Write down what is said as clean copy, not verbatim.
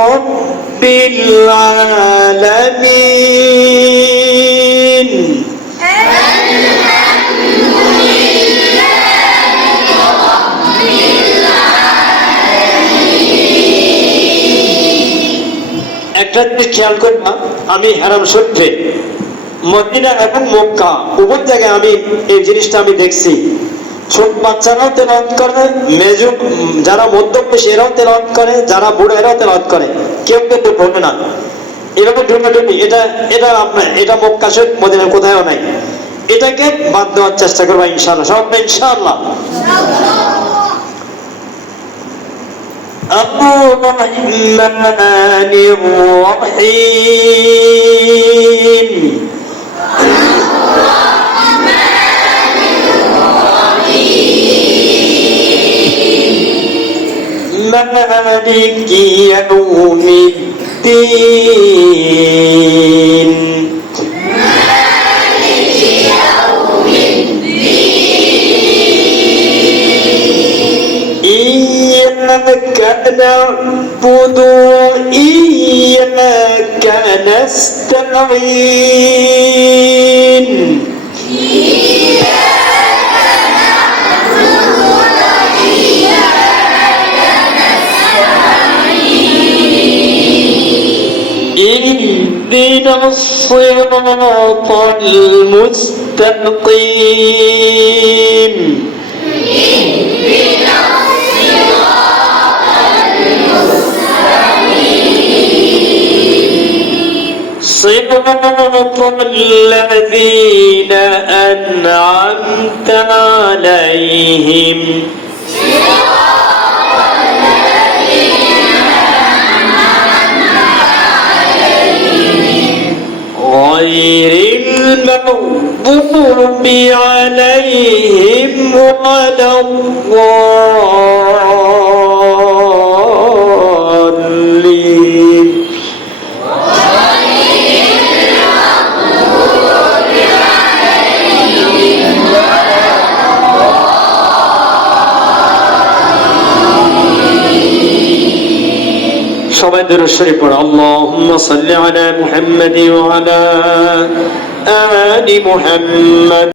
رب العالمين একটা জিনিস খেয়াল করবা, আমি হারাম শরীফে মদিনা এবং মক্কা উভয় জায়গায় আমি এই জিনিসটা আমি দেখছি, ছোট বাচ্চারাও তেলাওয়াত করে, মেজু যারা মধ্যবয়সী এরাও তেলাওয়াত করে, যারা বুড়ো এরাও তেলাওয়াত করে, কেউ কিন্তু বলে না এভাবে ডুমাডুমি। এটা আপনার এটা মক্কা শরীফ মদিনার কোথাও নাই। এটাকে বাদ দেওয়ার চেষ্টা করবা ইনশাআল্লাহ, সবাই ইনশাআল্লাহ। আর-রহমানির রহিম মালিকি ইয়াউমিদ্দিন إياك نعبد وإياك نستعين اهدنا الصراط المستقيم صراط الذين أنعمت عليهم غير المغضوب عليهم ولا الضالين সবাই দরুদ শরীফ পড়ো। আল্লাহুম্মা সাল্লি আলা মুহাম্মাদি ওয়া আলা আলি মুহাম্মাদ।